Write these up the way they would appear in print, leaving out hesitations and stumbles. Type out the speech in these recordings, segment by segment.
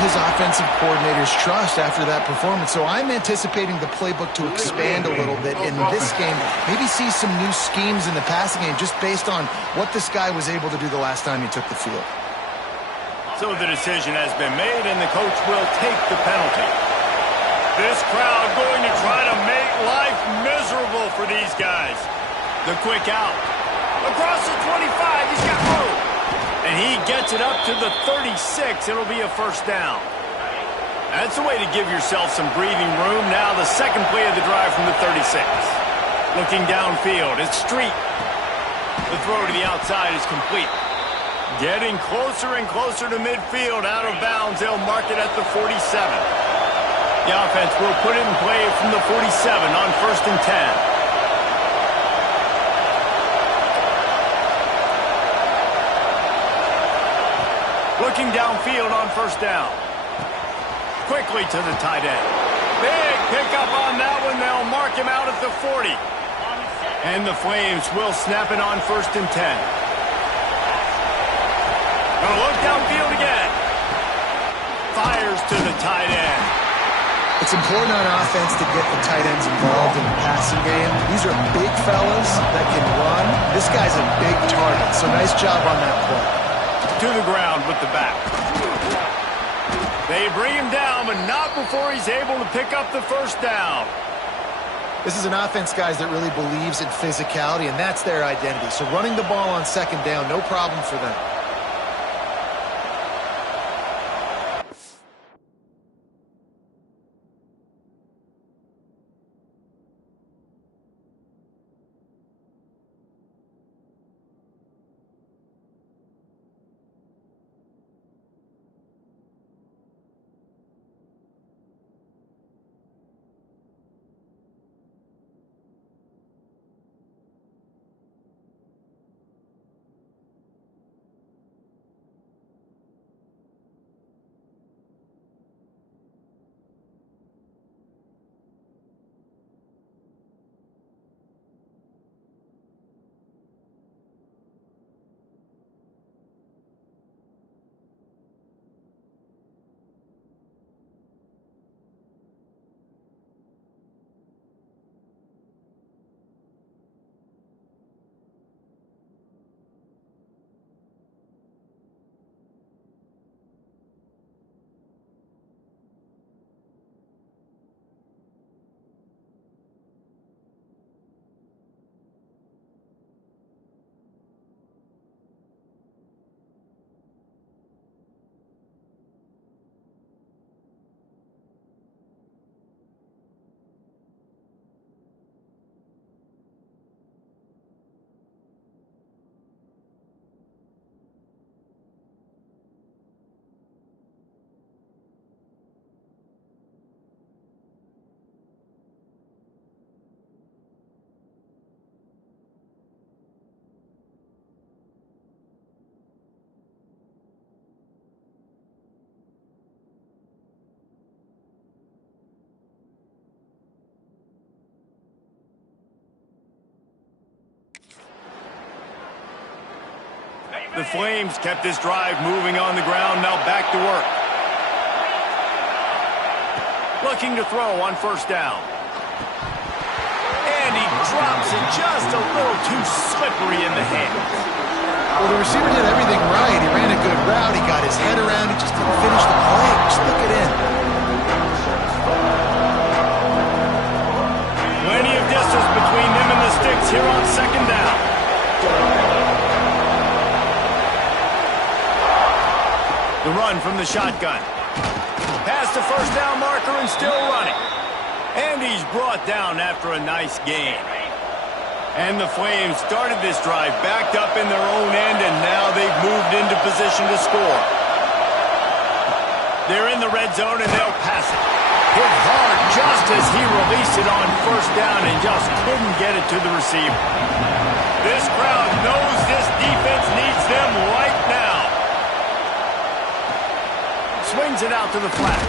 his offensive coordinator's trust after that performance. So I'm anticipating the playbook to expand a little bit in this game. Maybe see some new schemes in the passing game just based on what this guy was able to do the last time he took the field. So the decision has been made, and the coach will take the penalty. This crowd going to try to make life miserable for these guys. The quick out. Across the 25, he's got room. And he gets it up to the 36. It'll be a first down. That's a way to give yourself some breathing room. Now the second play of the drive from the 36. Looking downfield, it's Street. The throw to the outside is complete. Getting closer and closer to midfield, out of bounds. They'll mark it at the 47. The offense will put it in play from the 47 on 1st and 10. Looking downfield on first down. Quickly to the tight end. Big pickup on that one. They'll mark him out at the 40. And the Flames will snap it on 1st and 10. Gonna look downfield again. Fires to the tight end. It's important on offense to get the tight ends involved in the passing game. These are big fellas that can run. This guy's a big target, so nice job on that play. To the ground with the back. They bring him down, but not before he's able to pick up the first down. This is an offense, guys, that really believes in physicality, and that's their identity. So running the ball on second down, no problem for them. The Flames kept this drive moving on the ground, now back to work. Looking to throw on first down. And he drops it just a little too slippery in the hands. Well, the receiver did everything right. He ran a good route. He got his head around. He just didn't finish the play. Just look it in. Plenty of distance between them and the sticks here on second down. The run from the shotgun. Past the first down marker and still running. And he's brought down after a nice gain. And the Flames started this drive backed up in their own end, and now they've moved into position to score. They're in the red zone, and they'll pass it. Hit hard just as he released it on first down and just couldn't get it to the receiver. This crowd knows this defense needs them right now. Swings it out to the flat.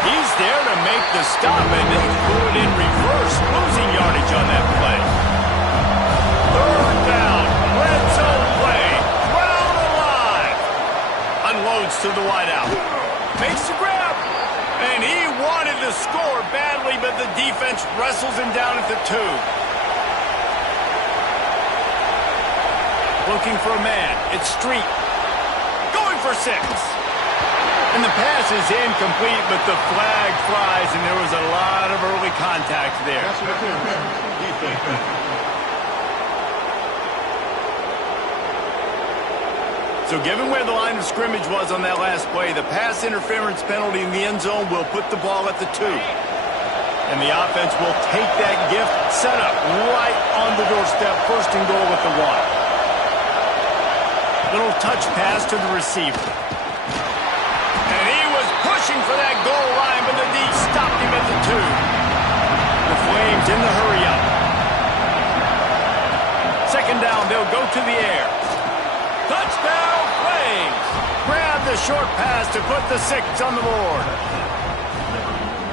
He's there to make the stop, and they threw it in reverse, losing yardage on that play. Third down, red zone play, crowd alive. Unloads to the wideout. Makes the grab. And he wanted to score badly, but the defense wrestles him down at the 2. Looking for a man. It's Street. Going for 6. And the pass is incomplete, but the flag flies, and there was a lot of early contact there. So given where the line of scrimmage was on that last play, the pass interference penalty in the end zone will put the ball at the 2. And the offense will take that gift, set up right on the doorstep, first and goal at the 1. Little touch pass to the receiver. And he was pushing for that goal line, but the D stopped him at the 2. The Flames in the hurry up. Second down, they'll go to the air. Touchdown, Flames! Grab the short pass to put the 6 on the board.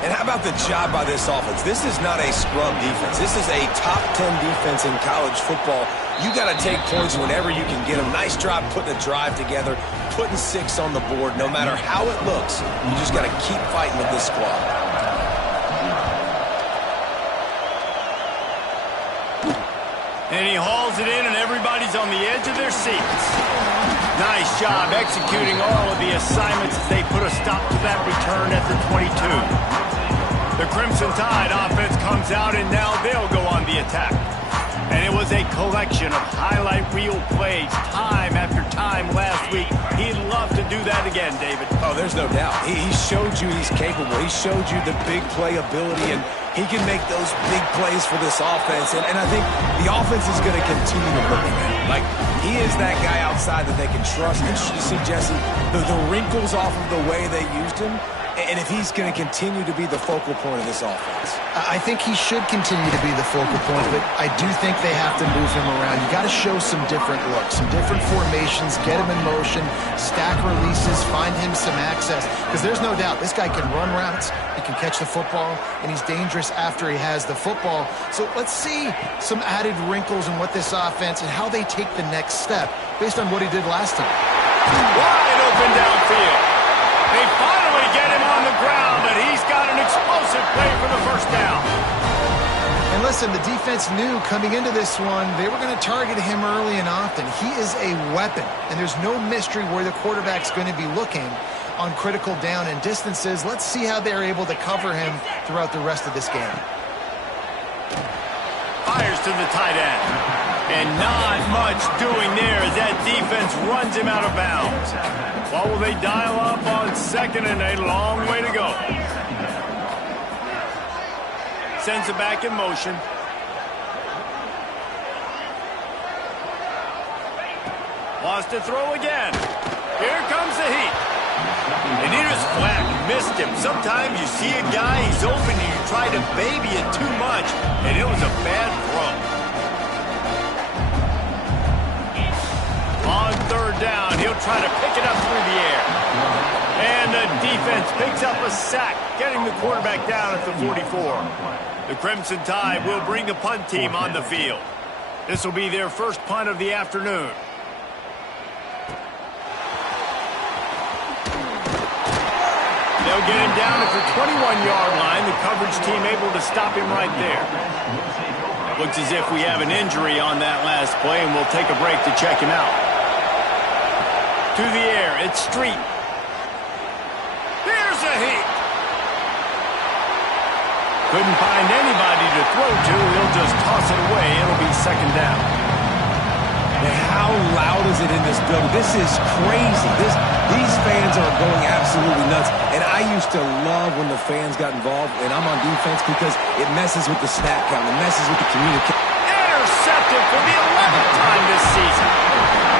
And how about the job by this offense? This is not a scrub defense. This is a top 10 defense in college football. You got to take points whenever you can get them. Nice job putting a drive together, putting 6 on the board. No matter how it looks, you just got to keep fighting with this squad. And he hauls it in, and everybody's on the edge of their seats. Nice job executing all of the assignments as they put a stop to that return at the 22. The Crimson Tide offense comes out, and now they'll go on the attack. And it was a collection of highlight reel plays time after time last week. He'd love to do that again, David. Oh, there's no doubt. He showed you he's capable. He showed you the big play ability, and he can make those big plays for this offense. And I think the offense is going to continue to look at him. Like, he is that guy outside that they can trust. Interesting to see, Jesse, the wrinkles off of the way they used him, and if he's going to continue to be the focal point of this offense. I think he should continue to be the focal point, but I do think they have to move him around. You got to show some different looks, some different formations, get him in motion, stack releases, find him some access. Because there's no doubt this guy can run routes, he can catch the football, and he's dangerous after he has the football. So let's see some added wrinkles in what this offense and how they take the next step based on what he did last time. Wide open downfield. They finally get him on the ground, but he's got an explosive play for the first down. And listen, the defense knew coming into this one, they were going to target him early and often. He is a weapon, and there's no mystery where the quarterback's going to be looking on critical down and distances. Let's see how they're able to cover him throughout the rest of this game. Fires to the tight end. And not much doing there as that defense runs him out of bounds. What will they dial up on second, and a long way to go. Sends it back in motion. Wants to throw again. Here comes the heat. And he just flat missed him. Sometimes you see a guy, he's open, and you try to baby it too much, and it was a bad throw. On third down, he'll try to pick it up through the air. And the defense picks up a sack, getting the quarterback down at the 44. The Crimson Tide will bring the punt team on the field. This will be their first punt of the afternoon. They'll get him down at the 21-yard line. The coverage team able to stop him right there. Looks as if we have an injury on that last play, and we'll take a break to check him out. To the air, it's Street. Here's a heat. Couldn't find anybody to throw to. He'll just toss it away. It'll be second down. Man, how loud is it in this building? This is crazy. These fans are going absolutely nuts. And I used to love when the fans got involved, and I'm on defense, because it messes with the snap count. It messes with the communication. Intercepted for the 11th time this season.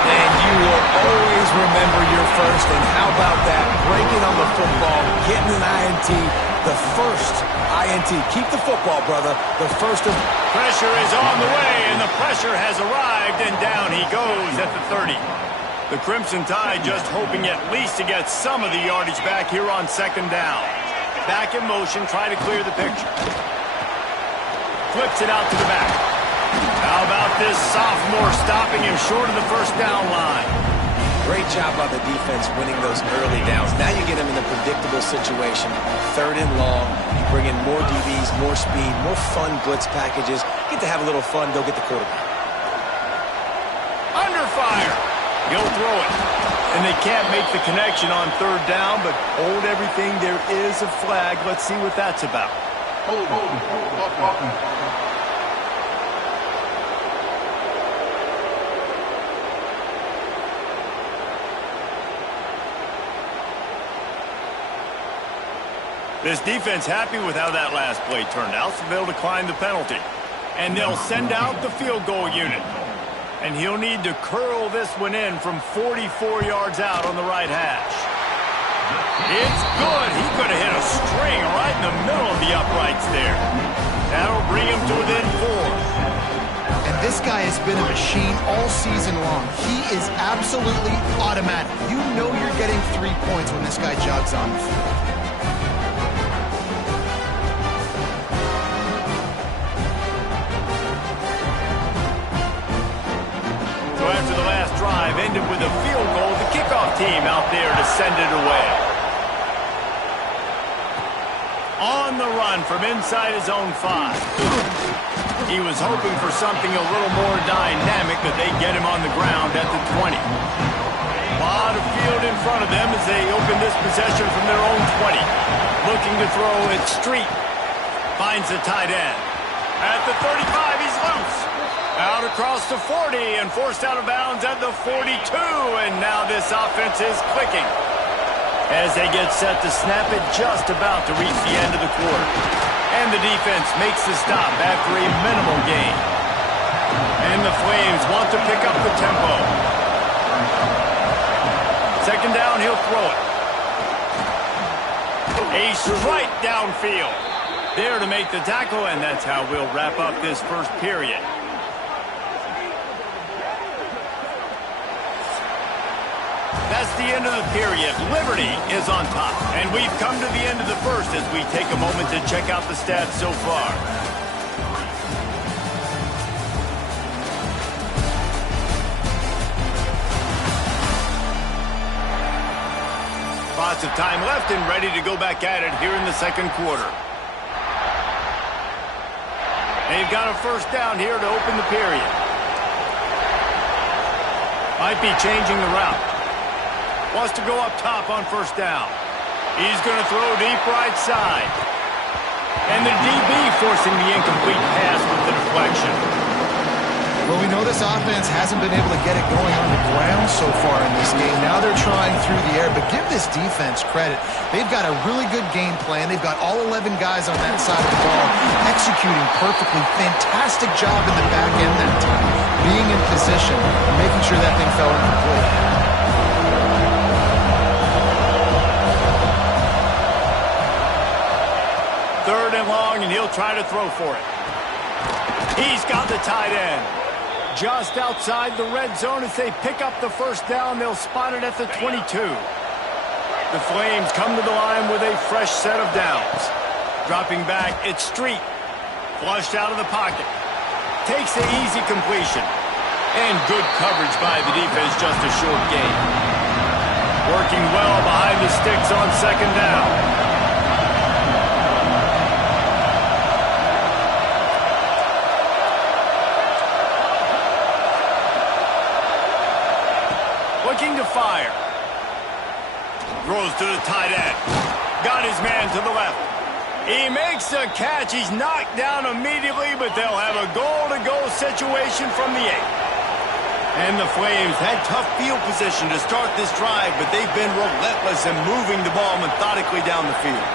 And you will always remember your first. And how about that? Breaking on the football, getting an INT, the first INT. Keep the football, brother. The first of... Pressure is on the way, and the pressure has arrived, and down he goes at the 30. The Crimson Tide just hoping at least to get some of the yardage back here on second down. Back in motion, try to clear the picture. Flips it out to the back. How about this sophomore stopping him short of the first down line? Great job by the defense winning those early downs. Now you get him in the predicament situation. 3rd and long, you bring in more DBs, more speed, more fun blitz packages. Get to have a little fun, go get the quarterback. Under fire. He'll throw it. And they can't make the connection on 3rd down, but hold everything. There is a flag. Let's see what that's about. This defense happy with how that last play turned out, so they'll decline the penalty. And they'll send out the field goal unit. And he'll need to curl this one in from 44 yards out on the right hash. It's good. He could have hit a string right in the middle of the uprights there. That'll bring him to within 4. And this guy has been a machine all season long. He is absolutely automatic. You know you're getting 3 points when this guy jogs on the field. Ended with a field goal. The kickoff team out there to send it away. On the run from inside his own 5. He was hoping for something a little more dynamic, but they get him on the ground at the 20. A lot of field in front of them as they open this possession from their own 20. Looking to throw it Street. Finds the tight end. At the 35, he's loose. Out across the 40 and forced out of bounds at the 42. And now this offense is clicking as they get set to snap it, just about to reach the end of the quarter. And the defense makes the stop after a minimal gain. And the Flames want to pick up the tempo. 2nd down, he'll throw it. A strike downfield. There to make the tackle, and that's how we'll wrap up this first period. That's the end of the period. Liberty is on top. And we've come to the end of the first as we take a moment to check out the stats so far. Lots of time left and ready to go back at it here in the 2nd quarter. They've got a 1st down here to open the period. Might be changing the route. Wants to go up top on 1st down. He's going to throw deep right side. And the DB forcing the incomplete pass with the deflection. Well, we know this offense hasn't been able to get it going on the ground so far in this game. Now they're trying through the air, but give this defense credit. They've got a really good game plan. They've got all 11 guys on that side of the ball executing perfectly. Fantastic job in the back end that time. Being in position, making sure that thing fell incomplete. Long, and he'll try to throw for it. He's got the tight end just outside the red zone. As they pick up the 1st down, they'll spot it at the 22. The Flames come to the line with a fresh set of downs. Dropping back, it's Street. Flushed out of the pocket. Takes the easy completion. And good coverage by the defense, just a short gain. Working well behind the sticks on 2nd down. Looking to fire. Throws to the tight end. Got his man to the left. He makes the catch. He's knocked down immediately, but they'll have a goal-to-go situation from the 8. And the Flames had tough field position to start this drive, but they've been relentless in moving the ball methodically down the field.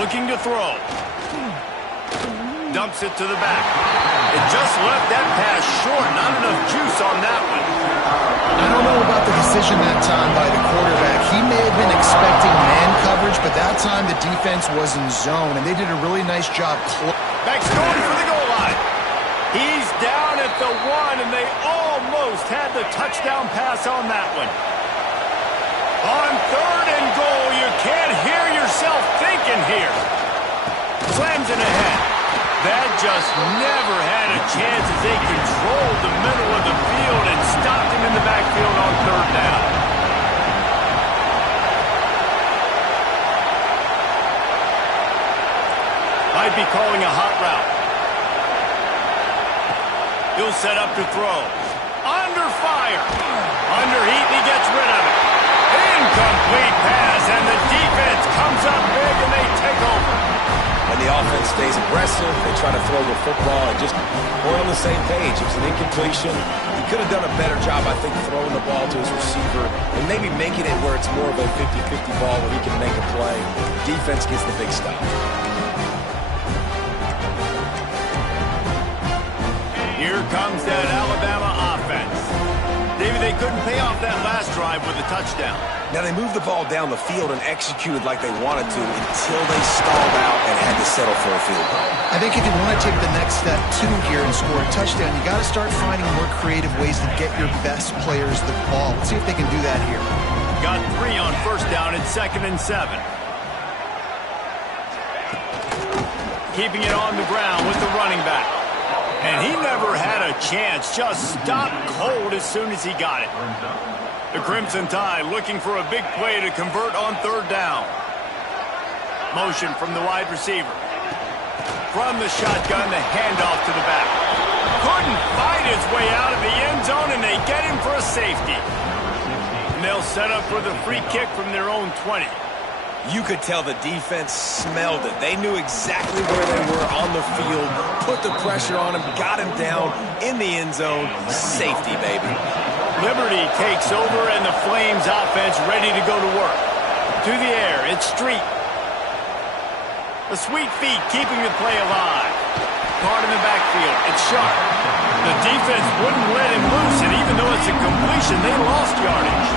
Looking to throw. Dumps it to the back. It just left that pass short. Not enough juice on that one. I don't know about the decision that time by the quarterback. He may have been expecting man coverage, but that time the defense was in zone, and they did a really nice job. Back's going for the goal line. He's down at the 1, and they almost had the touchdown pass on that one. On 3rd and goal, you can't hear yourself thinking here. Slams it ahead. That just never had a chance as they controlled the middle of the field and stopped him in the backfield on 3rd down. be calling a hot route. He'll set up to throw. Under fire. Under heat, and he gets rid of it. Incomplete pass, and the defense comes up big, and they take over. When the offense stays aggressive, they try to throw the football, and just we're on the same page. It was an incompletion. He could have done a better job, I think, throwing the ball to his receiver and maybe making it where it's more of a 50-50 ball where he can make a play. Defense gets the big stop. Here comes that Alabama offense. David, they couldn't pay off that last drive with a touchdown. Now, they moved the ball down the field and executed like they wanted to until they stalled out and had to settle for a field goal. I think if you want to take the next step, too, here and score a touchdown, you got to start finding more creative ways to get your best players the ball. Let's see if they can do that here. Got 3 on first down at 2nd and 7. Keeping it on the ground with the running back. And he never had a chance, just stopped cold as soon as he got it. The Crimson Tide looking for a big play to convert on 3rd down. Motion from the wide receiver. From the shotgun, the handoff to the back. Couldn't fight his way out of the end zone, and they get him for a safety. And they'll set up for the free kick from their own 20. You could tell the defense smelled it. They knew exactly where they were on the field, put the pressure on him, got him down in the end zone. Safety, baby. Liberty takes over, and the Flames offense ready to go to work. To the air, it's Street. The sweet feet keeping the play alive. Caught in the backfield, it's Sharp. The defense wouldn't let him loose, and even though it's a completion, they lost yardage.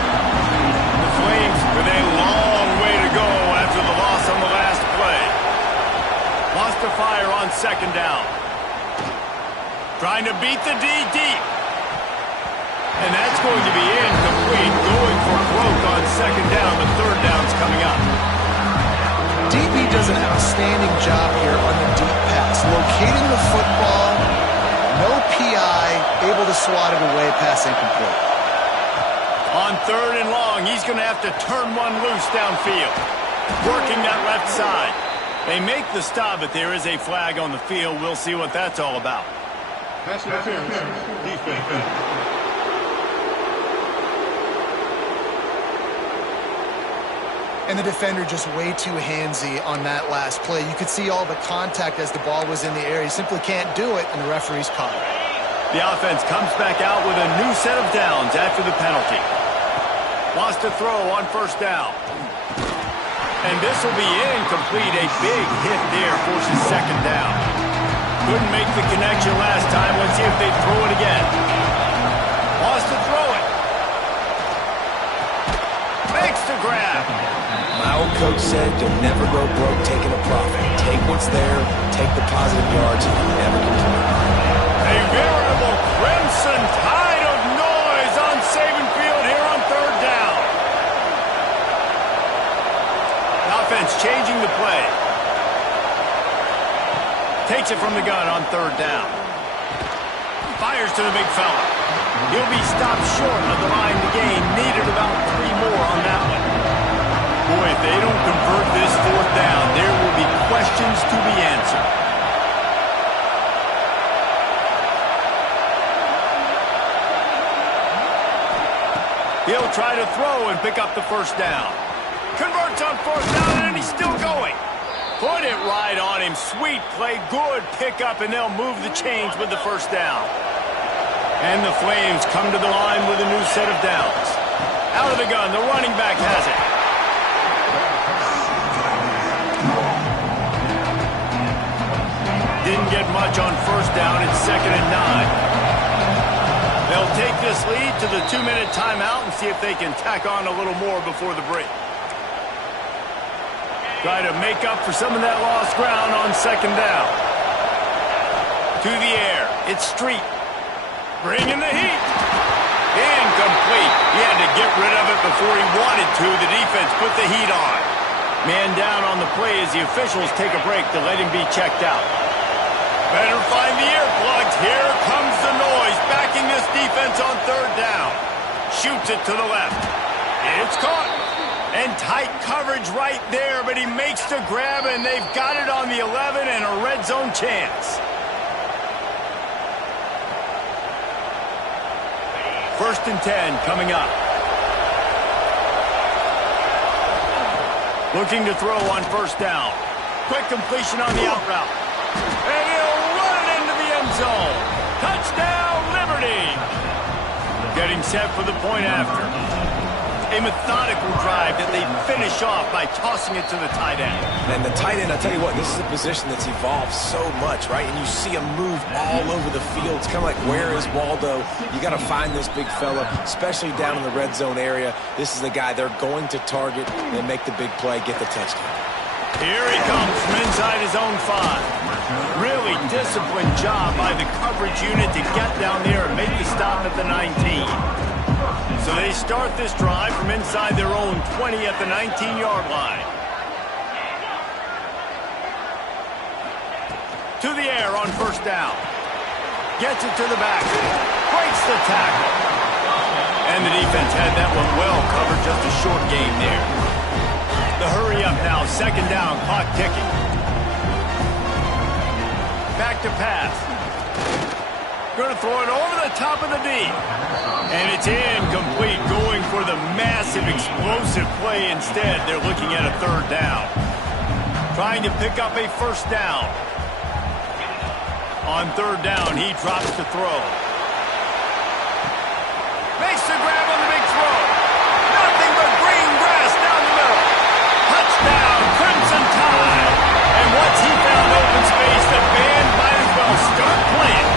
The Flames with a long way to go after the loss on the last play. Lost to fire on 2nd down. Trying to beat the D deep. And that's going to be incomplete. Going for broke on 2nd down. The 3rd down's coming up. DB does an outstanding job here on the deep pass. Locating the football, no PI, able to swat it away, pass incomplete. On 3rd and long, he's going to have to turn one loose downfield. Working that left side. They make the stop, but there is a flag on the field. We'll see what that's all about. Pass interference. Defense. And the defender just way too handsy on that last play. You could see all the contact as the ball was in the air. He simply can't do it, and the referee's caught it. The offense comes back out with a new set of downs after the penalty. Lost a throw on 1st down. And this will be incomplete. A big hit there forces 2nd down. Couldn't make the connection last time. Let's see if they throw it again. Lost to throw it. Makes the grab. My old coach said you'll never go broke taking a profit. Take what's there, take the positive yards, and you never complain. A veritable Crimson Tide of noise on Saban Field here on 3rd down. The offense changing the play. Takes it from the gun on 3rd down. Fires to the big fella. He'll be stopped short of the line to gain. Needed about 3 more on that one. Boy, if they don't convert this 4th down, there will be questions to be answered. He'll try to throw and pick up the 1st down. Converts on 4th down, and he's still going. Put it right on him. Sweet play, good pickup, and they'll move the chains with the 1st down. And the Flames come to the line with a new set of downs. Out of the gun, the running back has it. Didn't get much on 1st down. It's 2nd and 9. They'll take this lead to the 2-minute timeout and see if they can tack on a little more before the break. Try to make up for some of that lost ground on 2nd down. To the air. It's Street. Bringing the heat. Incomplete. He had to get rid of it before he wanted to. The defense put the heat on. Man down on the play as the officials take a break to let him be checked out. Better find the earplugs. Here comes the noise. Backing this defense on 3rd down. Shoots it to the left. It's caught. And tight coverage right there, but he makes the grab, and they've got it on the 11 and a red zone chance. First and 10 coming up. Looking to throw on first down. Quick completion on the out route. And he'll run it into the end zone. Touchdown, Liberty. Getting set for the point after. A methodical drive that they finish off by tossing it to the tight end. And the tight end, I'll tell you what, this is a position that's evolved so much, right? And you see him move all over the field. It's kind of like, where is Waldo? You got to find this big fella, especially down in the red zone area. This is the guy they're going to target and make the big play, get the touchdown. Here he comes from inside his own 5. Really disciplined job by the coverage unit to get down there and make the stop at the 19. So they start this drive from inside their own 20 at the 19-yard line. To the air on first down. Gets it to the back. Breaks the tackle. And the defense had that one well covered, just a short game there. The hurry up now, second down, clock ticking. Back to pass. Going to throw it over the top of the D. And it's incomplete, going for the massive explosive play instead. They're looking at a third down. Trying to pick up a first down. On third down, he drops to throw. Makes the grab on the big throw. Nothing but green grass down the middle. Touchdown, Crimson Tide. And once he found open space, the band might as well start playing.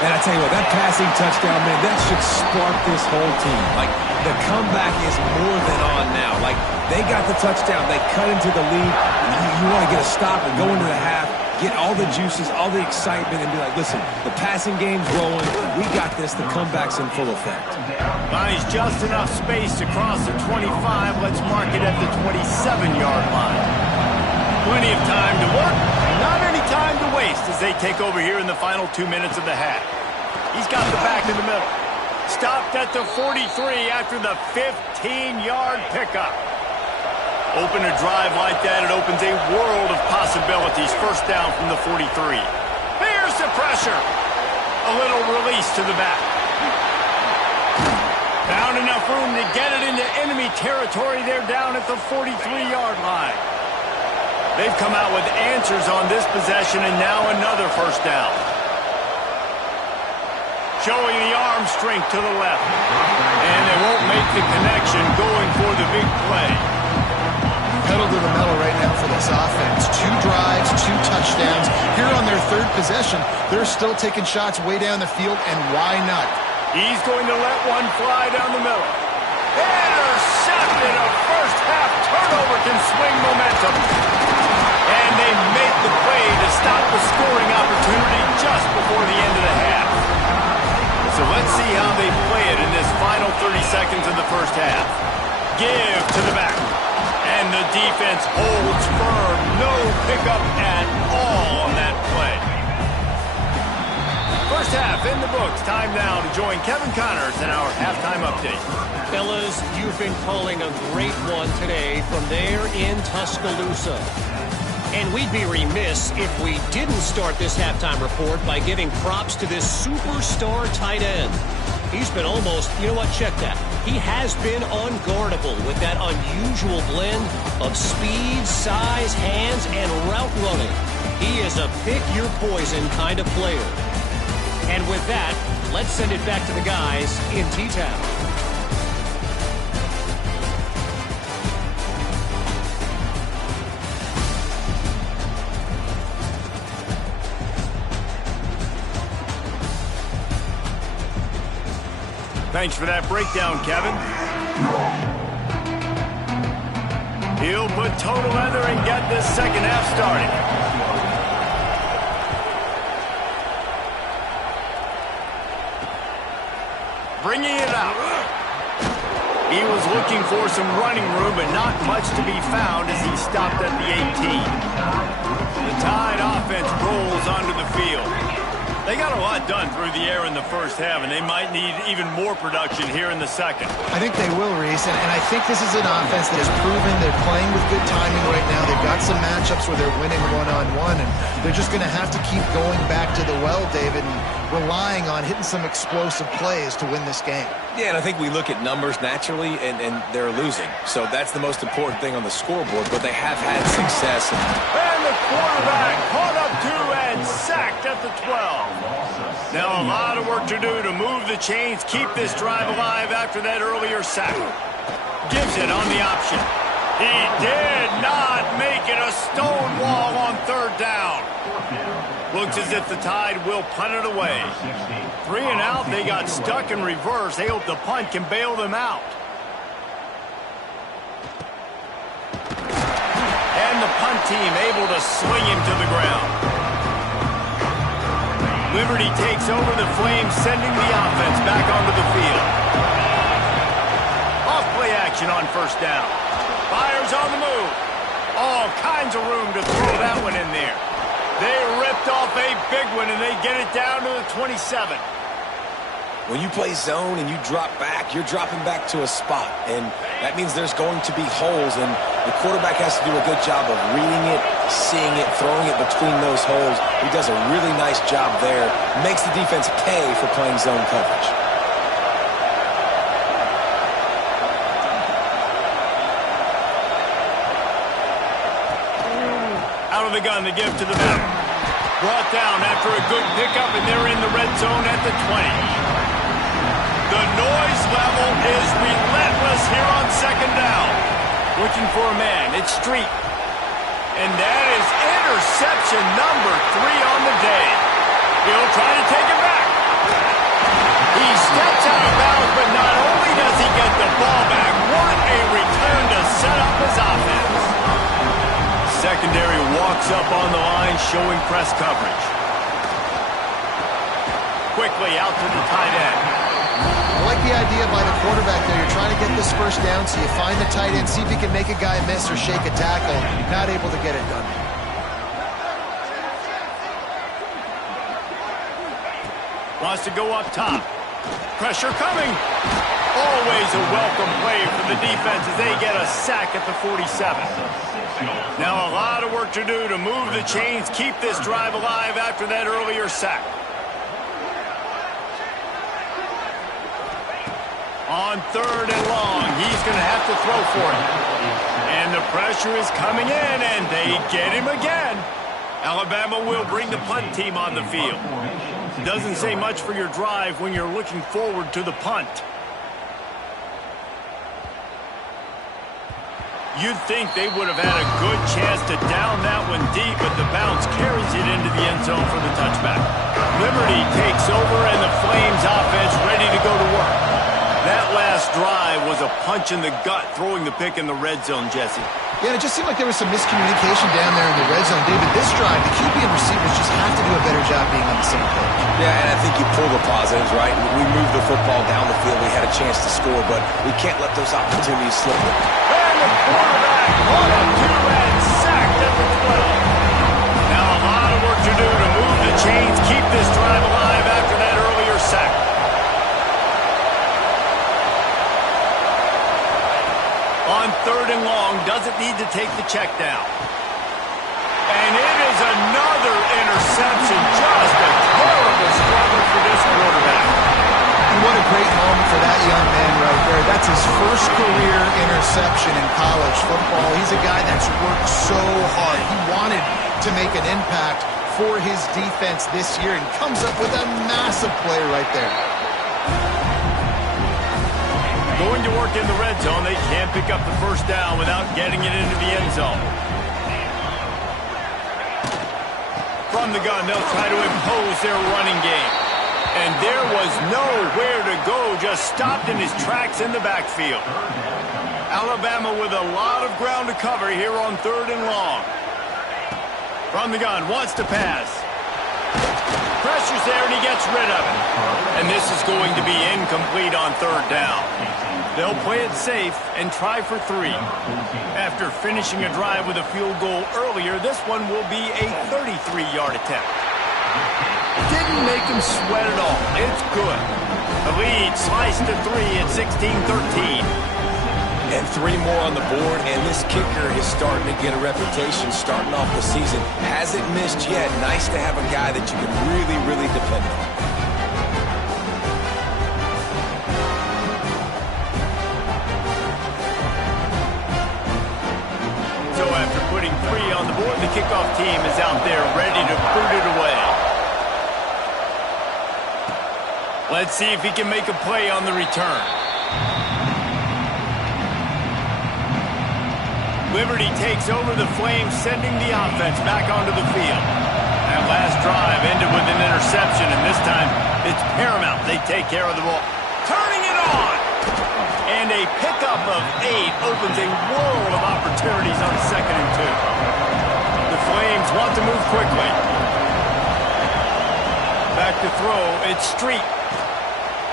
And I tell you what, that passing touchdown, man, that should spark this whole team. Like, the comeback is more than on now. Like, they got the touchdown. They cut into the lead. You want to get a stop and go into the half, get all the juices, all the excitement, and be like, listen, the passing game's rolling. We got this. The comeback's in full effect. Finds just enough space to cross the 25. Let's mark it at the 27-yard line. Plenty of time to work. Not any time to waste as they take over here in the final 2 minutes of the half. He's got the back in the middle. Stopped at the 43 after the 15-yard pickup. Open a drive like that, it opens a world of possibilities. First down from the 43. There's the pressure. A little release to the back. Found enough room to get it into enemy territory. They're down at the 43-yard line. They've come out with answers on this possession, and now another first down. Showing the arm strength to the left. And they won't make the connection, going for the big play. Pedal to the metal right now for this offense. 2 drives, 2 touchdowns. Here on their third possession, they're still taking shots way down the field, and why not? He's going to let one fly down the middle. Intercepted. A first-half turnover can swing momentum. And they make the play to stop the scoring opportunity just before the end of the half. So let's see how they play it in this final 30 seconds of the first half. Give to the back. And the defense holds firm. No pickup at all on that play. First half in the books. Time now to join Kevin Connors in our halftime update. Fellas, you've been calling a great one today from there in Tuscaloosa. And we'd be remiss if we didn't start this halftime report by giving props to this superstar tight end. He's been almost, you know what, check that. He has been unguardable with that unusual blend of speed, size, hands, and route running. He is a pick-your-poison kind of player. And with that, let's send it back to the guys in T-Town. Thanks for that breakdown, Kevin. He'll put total leather and get this second half started. Bringing it out. He was looking for some running room, but not much to be found as he stopped at the 18. The Tide offense rolls onto the field. They got a lot done through the air in the first half, and they might need even more production here in the second. I think they will, Reese, and I think this is an offense that has proven they're playing with good timing right now. They've got some matchups where they're winning one-on-one, and they're just going to have to keep going back to the well, David, and relying on hitting some explosive plays to win this game. Yeah, and I think we look at numbers naturally, and they're losing. So that's the most important thing on the scoreboard, but they have had success. And the quarterback caught up to and sacked at the 12. Now a lot of work to do to move the chains, keep this drive alive after that earlier sack. Gives it on the option. He did not make it a stone wall on third down. Looks as if the Tide will punt it away. 3 and out, they got stuck in reverse. They hope the punt can bail them out. And the punt team able to swing him to the ground. Liberty takes over the Flames, sending the offense back onto the field. Off play action on first down. Fires on the move. All kinds of room to throw that one in there. They ripped off a big one, and they get it down to the 27. When you play zone and you drop back, you're dropping back to a spot, and that means there's going to be holes, and the quarterback has to do a good job of reading it, seeing it, throwing it between those holes. He does a really nice job there. Makes the defense pay for playing zone coverage. Out of the gun, they give to the back. Brought down after a good pickup, and they're in the red zone at the 20. The noise level is relentless here on second down. Looking for a man. It's Street. And that is interception number 3 on the day. He'll try to take it back. He steps out of bounds, but not only does he get the ball back, what a return to set up his offense. Secondary walks up on the line, showing press coverage. Quickly out to the tight end. I like the idea by the quarterback there. You're trying to get this first down, so you find the tight end, see if he can make a guy miss or shake a tackle. Not able to get it done. Wants to go up top. Pressure coming. Always a welcome play for the defense as they get a sack at the 47. Now a lot of work to do to move the chains, keep this drive alive after that earlier sack. On third and long, he's going to have to throw for it. And the pressure is coming in, and they get him again. Alabama will bring the punt team on the field. Doesn't say much for your drive when you're looking forward to the punt. You'd think they would have had a good chance to down that one deep, but the bounce carries it into the end zone for the touchback. Liberty takes over, and the Flames offense ready to go to work. That last drive was a punch in the gut, throwing the pick in the red zone, Jesse. Yeah, it just seemed like there was some miscommunication down there in the red zone, David. This drive, the QB and receivers just have to do a better job being on the same page. Yeah, and I think you pull the positives, right? We moved the football down the field. We had a chance to score, but we can't let those opportunities slip. And the quarterback caught up to and sacked at the 12. Now a lot of work to do to move the chains, keep this drive alive after that earlier sack. On third and long, doesn't need to take the check down. And it is another interception. Just a terrible struggle for this quarterback. And what a great moment for that young man right there. That's his first career interception in college football. He's a guy that's worked so hard. He wanted to make an impact for his defense this year and comes up with a massive play right there. Going to work in the red zone, they can't pick up the first down without getting it into the end zone. From the gun, they'll try to impose their running game. And there was nowhere to go, just stopped in his tracks in the backfield. Alabama with a lot of ground to cover here on third and long. From the gun, wants to pass. Pressure's there, and he gets rid of it. And this is going to be incomplete on third down. They'll play it safe and try for 3. After finishing a drive with a field goal earlier, this one will be a 33-yard attempt. Didn't make him sweat at all. It's good. The lead sliced to 3 at 16-13. And 3 more on the board, and this kicker is starting to get a reputation starting off the season. Hasn't missed yet. Nice to have a guy that you can really, really depend on. So after putting 3 on the board, the kickoff team is out there ready to boot it away. Let's see if he can make a play on the return. Liberty takes over the Flames, sending the offense back onto the field. That last drive ended with an interception, and this time it's paramount they take care of the ball. Turning it on! And a pickup of 8 opens a world of opportunities on 2nd and 2. The Flames want to move quickly. Back to throw, it's Street.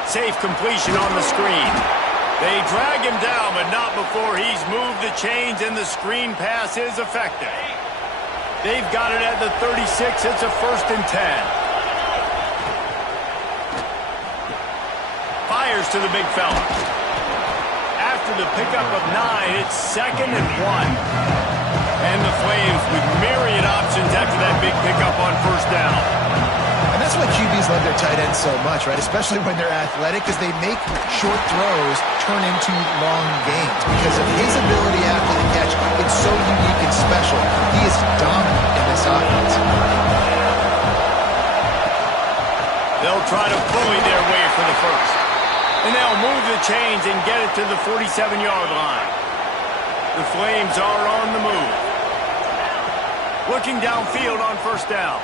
Safe completion on the screen. They drag him down, but not before he's moved the chains, and the screen pass is effective. They've got it at the 36. It's a 1st and 10. Fires to the big fella. After the pickup of 9, it's 2nd and 1. And the Flames with myriad options after that big pickup on 1st down. And that's why QBs love their tight ends so much, right? Especially when they're athletic, because they make short throws turn into long gains. Because of his ability after the catch, it's so unique and special. He is dominant in this offense. They'll try to bully their way for the 1st. And they'll move the chains and get it to the 47-yard line. The Flames are on the move. Looking downfield on 1st down.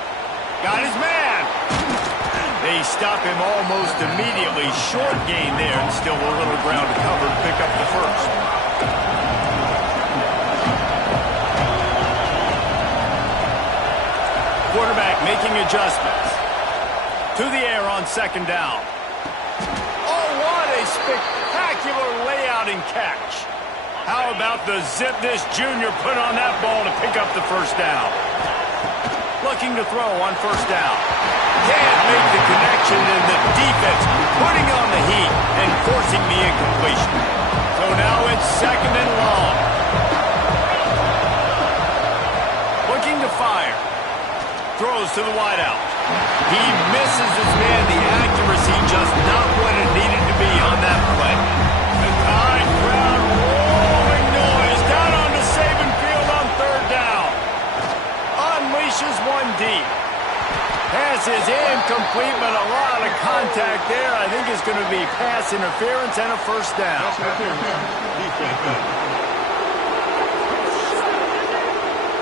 Got his man. They stop him almost immediately. Short gain there, and still a little ground to cover to pick up the 1st. Quarterback making adjustments. To the air on 2nd down. Oh, what a spectacular layout and catch. How about the zip this junior put on that ball to pick up the 1st down? Looking to throw on 1st down. Can't make the connection, and the defense putting on the heat and forcing the incompletion. So now it's 2nd and long. Looking to fire. Throws to the wideout. He misses his man. The accuracy just not what it needed to be on that play. The kind crowd rolling noise down onto Saban Field on 3rd down. Unleashes one deep. Pass is incomplete, but a lot of contact there. I think it's going to be pass interference and a 1st down.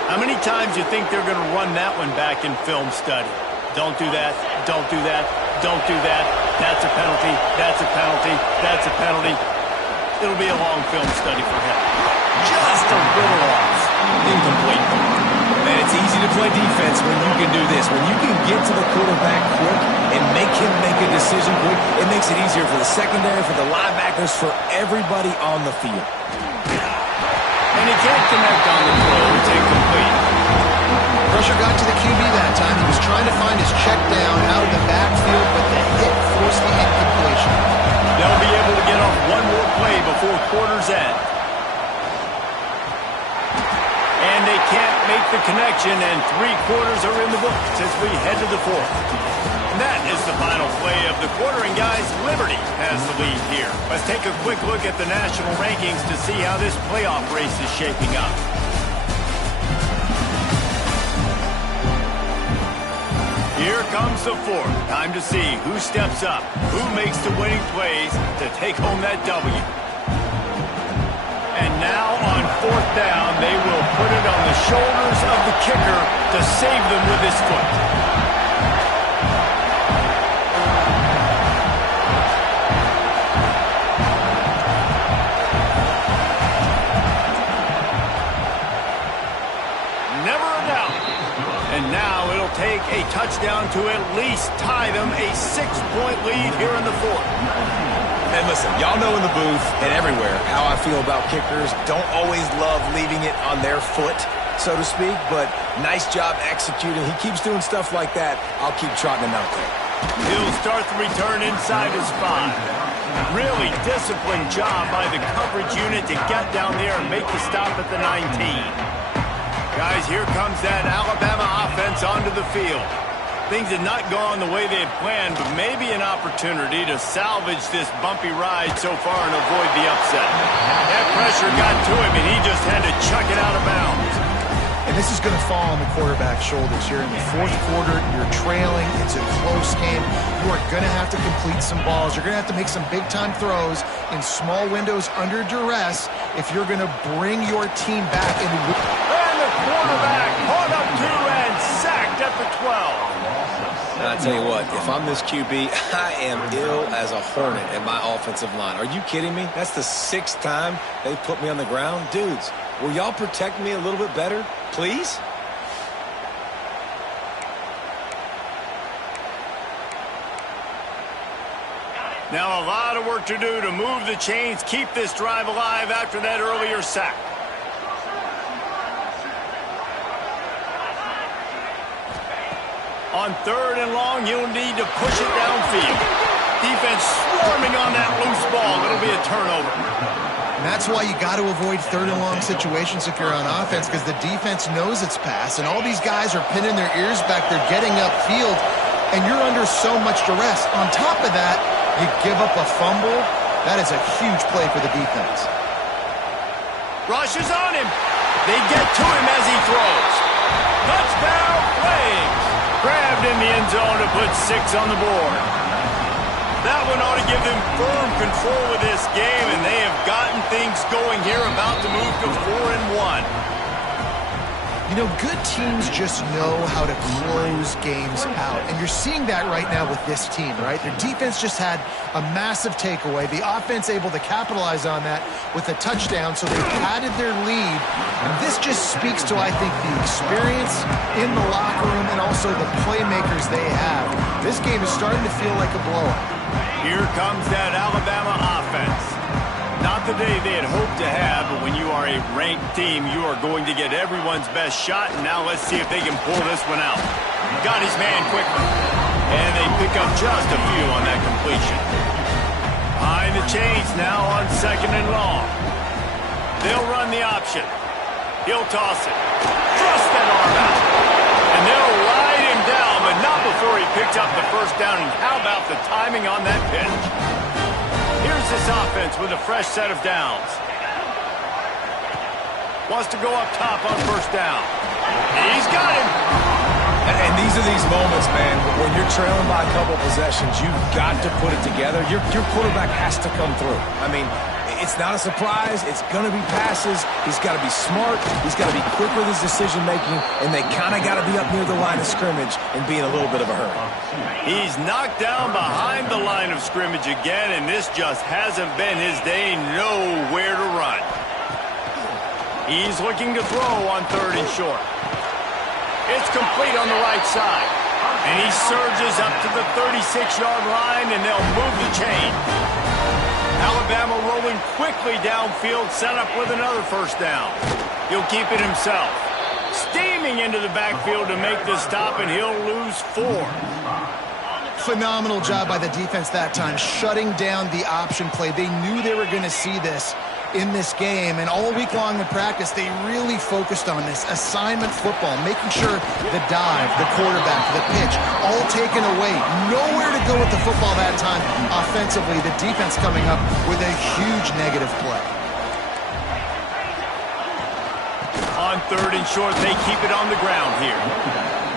How many times do you think they're going to run that one back in film study? Don't do that. Don't do that. Don't do that. That's a penalty. That's a penalty. That's a penalty. It'll be a long film study for him. Just a little off. Incomplete. Man, it's easy to play defense when you can do this. When you can get to the quarterback quick and make him make a decision quick, it makes it easier for the secondary, for the linebackers, for everybody on the field. And he can't connect on the throw. It's incomplete. Pressure got to the QB that time. He was trying to find his check down out of the backfield, but the hit forced the incompletion. They'll be able to get off one more play before quarter's end. And they can't make the connection, and 3 quarters are in the books as we head to the 4th. And that is the final play of the quarter, and guys, Liberty has the lead here. Let's take a quick look at the national rankings to see how this playoff race is shaping up. Here comes the 4th. Time to see who steps up, who makes the winning plays to take home that W. And now on 4th down, they will put it on the shoulders of the kicker to save them with his foot. Never a doubt. And now it'll take a touchdown to at least tie them a 6-point lead here in the 4th. And listen, y'all know in the booth and everywhere how I feel about kickers. Don't always love leaving it on their foot. so to speak, but nice job executing. He keeps doing stuff like that. I'll keep trotting him out there. He'll start the return inside his 5. Really disciplined job by the coverage unit to get down there and make the stop at the 19. Guys, here comes that Alabama offense onto the field. Things had not gone the way they had planned, but maybe an opportunity to salvage this bumpy ride so far and avoid the upset. That pressure got to him, and he just had to chuck it out of bounds. And this is going to fall on the quarterback's shoulders. You're in the fourth quarter. You're trailing. It's a close game. You are going to have to complete some balls. You're going to have to make some big-time throws in small windows under duress if you're going to bring your team back. And the quarterback caught up to and sacked at the 12. I'll tell you what, if I'm this QB, I am ill as a hornet in my offensive line. Are you kidding me? That's the 6th time they put me on the ground. Dudes, will y'all protect me a little bit better, please? Now a lot of work to do to move the chains, keep this drive alive after that earlier sack. On 3rd and long, you'll need to push it downfield. Defense swarming on that loose ball. It'll be a turnover. And that's why you got to avoid 3rd and long situations if you're on offense, because the defense knows it's pass, and all these guys are pinning their ears back. They're getting upfield, and you're under so much duress. On top of that, you give up a fumble. That is a huge play for the defense. Rush is on him. They get to him as he throws. Touchdown, Flames. Grabbed in the end zone to put 6 on the board. That one ought to give them firm control of this game, and they have gotten things going here, about to move to 4-1. You know, good teams just know how to close games out, and you're seeing that right now with this team, right? Their defense just had a massive takeaway. The offense able to capitalize on that with a touchdown, so they padded their lead. And this just speaks to, I think, the experience in the locker room and also the playmakers they have. This game is starting to feel like a blowout. Here comes that Alabama offense. Not the day they had hoped to have, but when you are a ranked team, you are going to get everyone's best shot. And now let's see if they can pull this one out. Got his man quickly. And they pick up just a few on that completion. Behind the chains now on 2nd and long. They'll run the option. He'll toss it. Thrust that arm out. And they'll ride him down, but not before he picks up the first down. And how about the timing on that pitch? Here's this offense with a fresh set of downs. Wants to go up top on 1st down. He's got him. And these are these moments, man, when you're trailing by a couple possessions, you've got to put it together. Your quarterback has to come through. I mean, it's not a surprise. It's going to be passes. He's got to be smart. He's got to be quick with his decision-making, and they kind of got to be up near the line of scrimmage and be in a little bit of a hurry. He's knocked down behind the line of scrimmage again, and this just hasn't been his day. Nowhere to run. He's looking to throw on 3rd and short. It's complete on the right side. And he surges up to the 36-yard line, and they'll move the chain. Alabama rolling quickly downfield, set up with another 1st down. He'll keep it himself. Steaming into the backfield to make the stop, and he'll lose 4. Phenomenal job by the defense that time, shutting down the option play. They knew they were going to see this in this game, and all week long in practice, they really focused on this assignment football, making sure the dive, the quarterback, the pitch, all taken away. Nowhere to go with the football that time offensively. The defense coming up with a huge negative play. On 3rd and short, they keep it on the ground here.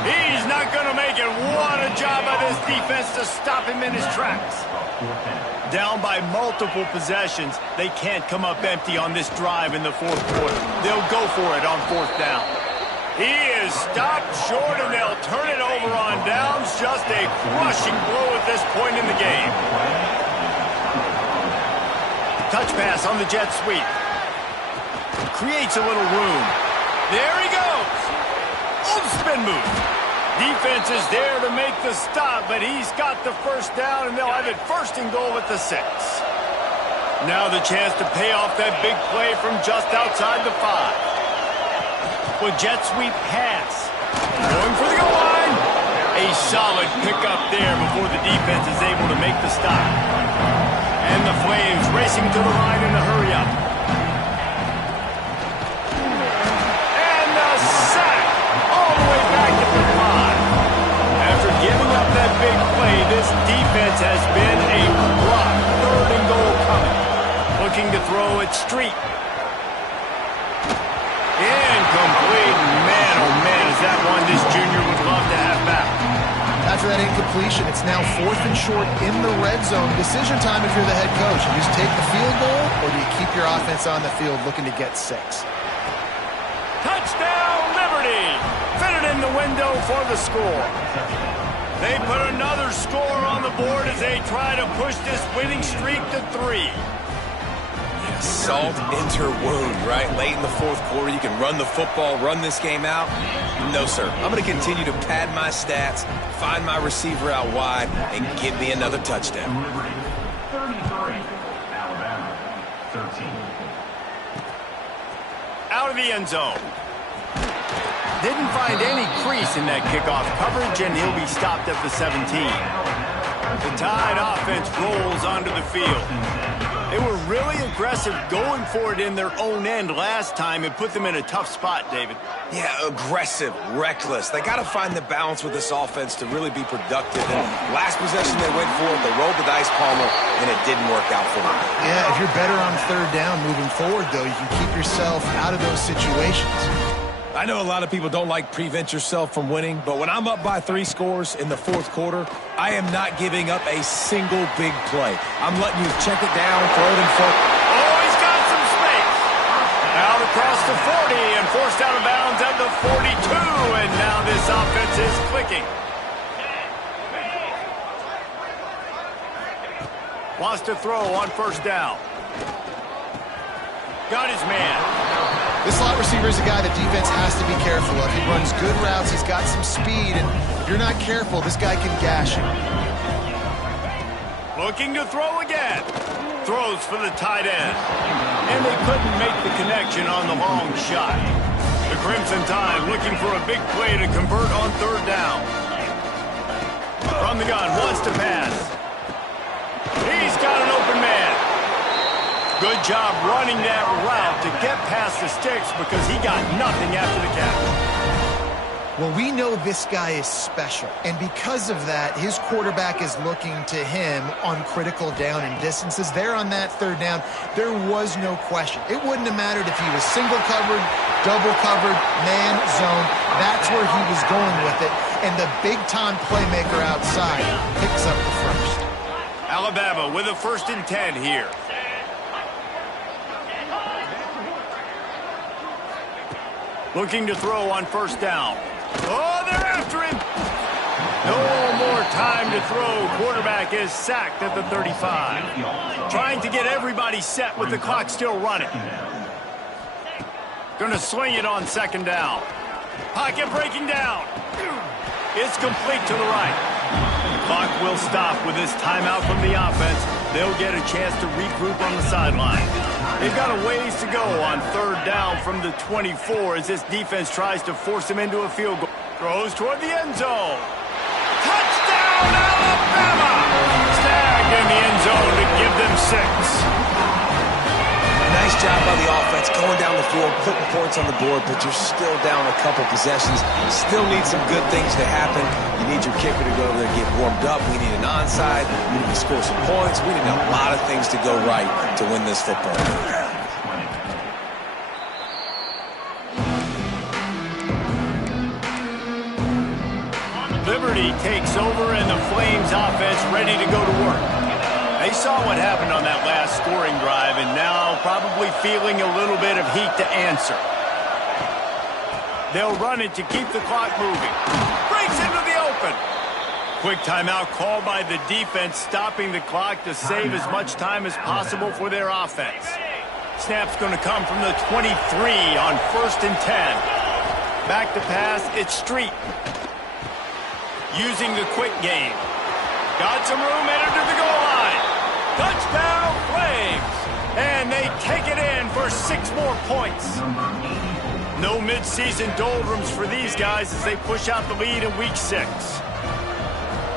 He's not going to make it. What a job by this defense to stop him in his tracks. Down by multiple possessions, they can't come up empty on this drive in the 4th quarter. They'll go for it on 4th down. He is stopped short, and they'll turn it over on downs. Just a crushing blow at this point in the game. Touch pass on the jet sweep. Creates a little room. There he goes. Oh, spin move. Defense is there to make the stop, but he's got the 1st down, and they'll have it 1st and goal at the 6. Now the chance to pay off that big play from just outside the 5. with jet sweep pass. Going for the goal line. A solid pickup there before the defense is able to make the stop. And the Flames racing to the line in a hurry-up. And the sack all the way back to the 5. After giving up that big play, this defense has been a block. 3rd and goal coming. Looking to throw it Street. Incomplete. Man, oh man, is that one this junior would love to have back. After that incompletion, it's now 4th and short in the red zone. Decision time if you're the head coach. You just take the field goal, or do you keep your offense on the field looking to get 6? Touchdown, Liberty! Fitted in the window for the score. They put another score on the board as they try to push this winning streak to 3. Salt enter wound, right? Late in the 4th quarter, you can run the football, run this game out. No, sir. I'm going to continue to pad my stats, find my receiver out wide, and give me another touchdown. 33, Alabama, 13. Out of the end zone. Didn't find any crease in that kickoff coverage, and he'll be stopped at the 17. The Tide offense rolls onto the field. They were really aggressive going for it in their own end last time. It put them in a tough spot, David. Yeah, aggressive, reckless. They got to find the balance with this offense to really be productive. And last possession they went for it, they rolled the dice, Palmer, and it didn't work out for them. Yeah, if you're better on 3rd down moving forward, though, you can keep yourself out of those situations. I know a lot of people don't like prevent yourself from winning, but when I'm up by 3 scores in the 4th quarter, I am not giving up a single big play. I'm letting you check it down, throw it in front. Oh, he's got some space. Out across the 40 and forced out of bounds at the 42, and now this offense is clicking. Wants to throw on 1st down. Got his man. This slot receiver is a guy that defense has to be careful of. He runs good routes. He's got some speed, and if you're not careful, this guy can gash you. Looking to throw again. Throws for the tight end. And they couldn't make the connection on the long shot. The Crimson Tide looking for a big play to convert on 3rd down. From the gun, wants to pass. He's got an open man. Good job running that route to get past the sticks because he got nothing after the catch. Well, we know this guy is special, and because of that, his quarterback is looking to him on critical down and distances. There on that 3rd down, there was no question. It wouldn't have mattered if he was single covered, double covered, man, zone. That's where he was going with it, and the big-time playmaker outside picks up the 1st. Alabama with a 1st and 10 here. Looking to throw on 1st down. Oh, they're after him. No more time to throw. Quarterback is sacked at the 35. Trying to get everybody set with the clock still running. Going to swing it on 2nd down. Pocket breaking down. It's complete to the right. The clock will stop with this timeout from the offense. They'll get a chance to regroup on the sideline. They've got a ways to go on 3rd down from the 24 as this defense tries to force him into a field goal. Throws toward the end zone. Touchdown, Alabama! Snagged in the end zone to give them 6. Nice job by the offense going down the field, putting points on the board, but you're still down a couple possessions. Still need some good things to happen. You need your kicker to go over there and get warmed up. We need an onside. We need to score some points. We need a lot of things to go right to win this football game. Liberty takes over and the Flames offense ready to go to work. They saw what happened on that last scoring drive and now probably feeling a little bit of heat to answer. They'll run it to keep the clock moving. Breaks into the open. Quick timeout called by the defense, stopping the clock to save as much time as possible for their offense. Snap's going to come from the 23 on 1st and 10. Back to pass, it's Street. Using the quick game. Got some room, entered to the goal line. Touchdown, Flames! And they take it in for 6 more points. No mid-season doldrums for these guys as they push out the lead in Week 6.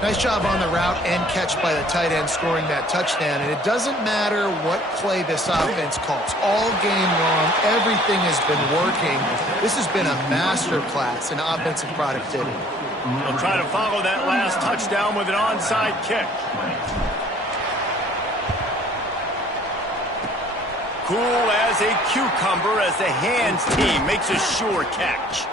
Nice job on the route and catch by the tight end scoring that touchdown. And it doesn't matter what play this offense calls. All game long, everything has been working. This has been a masterclass in offensive productivity. They'll try to follow that last touchdown with an onside kick. Cool as a cucumber as the hands team makes a sure catch.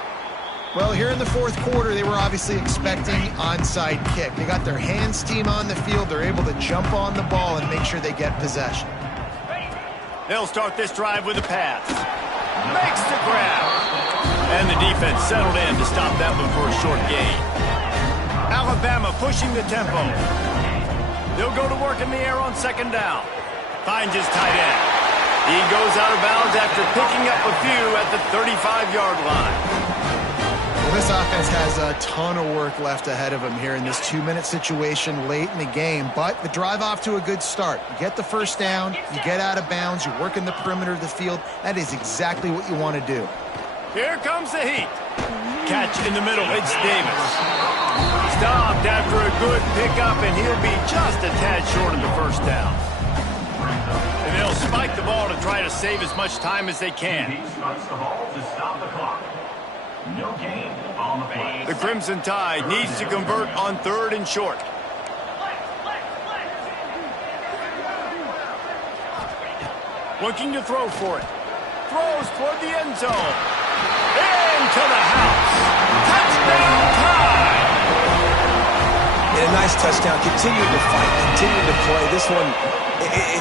Well, here in the fourth quarter, they were obviously expecting onside kick. They got their hands team on the field. They're able to jump on the ball and make sure they get possession. They'll start this drive with a pass. Makes the grab. And the defense settled in to stop that one for a short gain. Alabama pushing the tempo. They'll go to work in the air on second down. Finds his tight end. He goes out of bounds after picking up a few at the 35-yard line. Well, this offense has a ton of work left ahead of them here in this 2-minute situation late in the game, but the drive off to a good start. You get the first down, you get out of bounds, you work in the perimeter of the field. That is exactly what you want to do. Here comes the heat. Catch in the middle, it's Davis. Stopped after a good pickup, and he'll be just a tad short of the first down. And they'll spike the ball to try to save as much time as they can. He spikes the ball to stop the clock. No gain on the play. The Crimson Tide needs to convert on third and short. Looking to throw for it. Throws toward the end zone. Into the house. Touchdown time! And a nice touchdown. Continued to fight, continued to play. This one,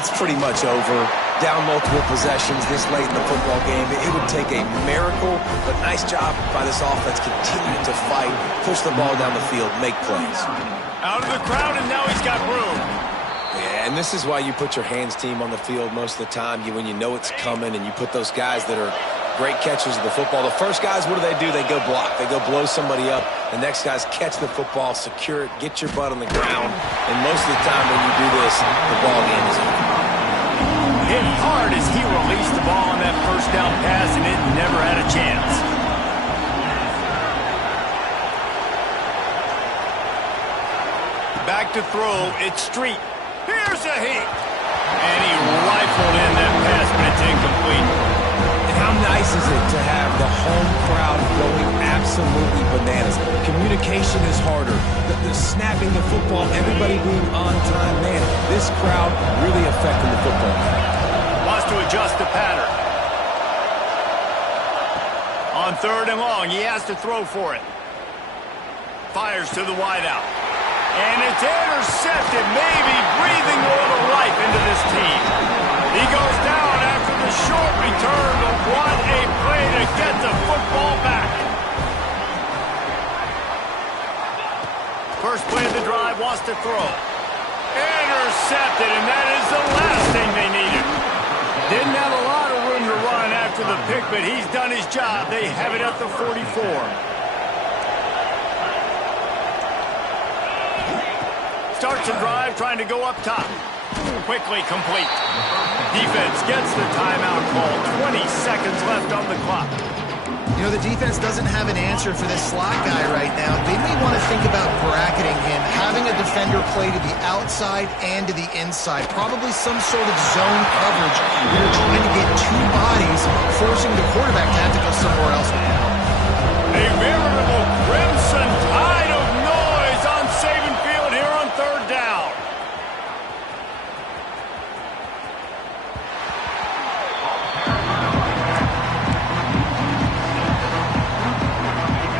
it's pretty much over. Down multiple possessions this late in the football game. It would take a miracle, but nice job by this offense. Continue to fight, push the ball down the field, make plays. Out of the crowd, and now he's got room. Yeah, and this is why you put your hands team on the field most of the time. When you know it's coming, and you put those guys that are great catchers of the football. The first guys, what do? They go block. They go blow somebody up. The next guys catch the football, secure it, get your butt on the ground. And most of the time when you do this, the ball game is over. Hit hard as he released the ball on that first down pass, and it never had a chance. Back to throw, it's Street. Here's a heat. And he rifled in that pass, but it's incomplete. And how nice is it to have the home crowd going absolutely bananas? Communication is harder. The snapping the football, everybody being on time. Man, this crowd really affecting the football game. Wants to adjust the pattern. On third and long, he has to throw for it. Fires to the wideout. And it's intercepted, maybe breathing a little life into this team. He goes down after the short return, but what a play to get the football back. First play of the drive, wants to throw. Intercepted, and that is the last thing they needed. Didn't have a lot of room to run after the pick, but he's done his job. They have it at the 44. Starts a drive trying to go up top. Quickly complete. Defense gets the timeout call. 20 seconds left on the clock. You know, the defense doesn't have an answer for this slot guy right now. They may want to think about bracketing him, having a defender play to the outside and to the inside. Probably some sort of zone coverage where you're trying to get two bodies, forcing the quarterback to have to go somewhere else with him. A veritable crimson tide of noise on Saban Field here on third down.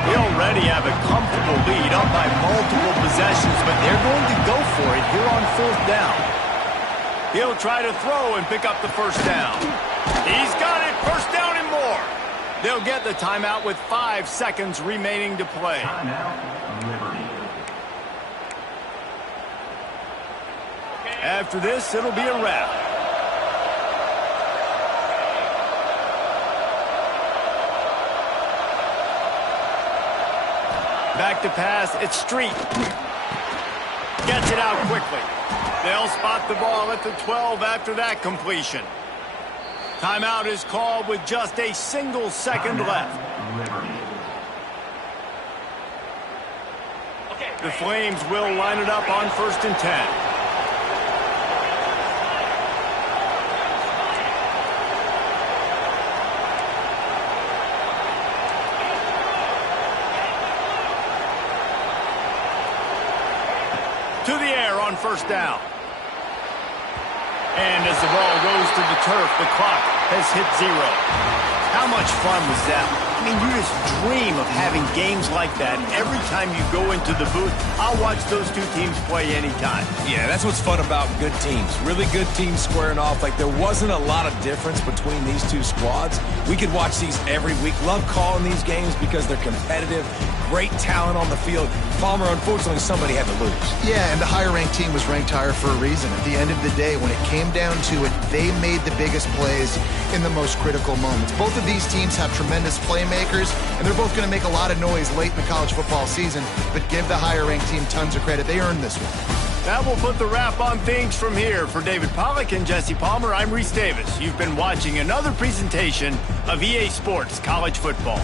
They already have a comfortable lead up by multiple possessions, but they're going to go for it here on fourth down. He'll try to throw and pick up the first down. He's got it, first down and more. They'll get the timeout with 5 seconds remaining to play. After this, it'll be a wrap. Back to pass, it's Street. Gets it out quickly. They'll spot the ball at the 12 after that completion. Timeout is called with just a single second left. The Flames will line it up on 1st and 10. To the air on 1st down. And as the ball goes to the turf, the clock has hit 0. How much fun was that? I mean, you just dream of having games like that every time you go into the booth. I'll watch those two teams play anytime. Yeah, that's what's fun about good teams. Really good teams squaring off. Like, there wasn't a lot of difference between these two squads. We could watch these every week. Love calling these games because they're competitive. Great talent on the field. Palmer, unfortunately, somebody had to lose. Yeah, and the higher-ranked team was ranked higher for a reason. At the end of the day, when it came down to it, they made the biggest plays in the most critical moments. Both of these teams have tremendous playmakers, and they're both going to make a lot of noise late in the college football season, but give the higher-ranked team tons of credit. They earned this one. That will put the wrap on things from here. For David Pollack and Jesse Palmer, I'm Reese Davis. You've been watching another presentation of EA Sports College Football.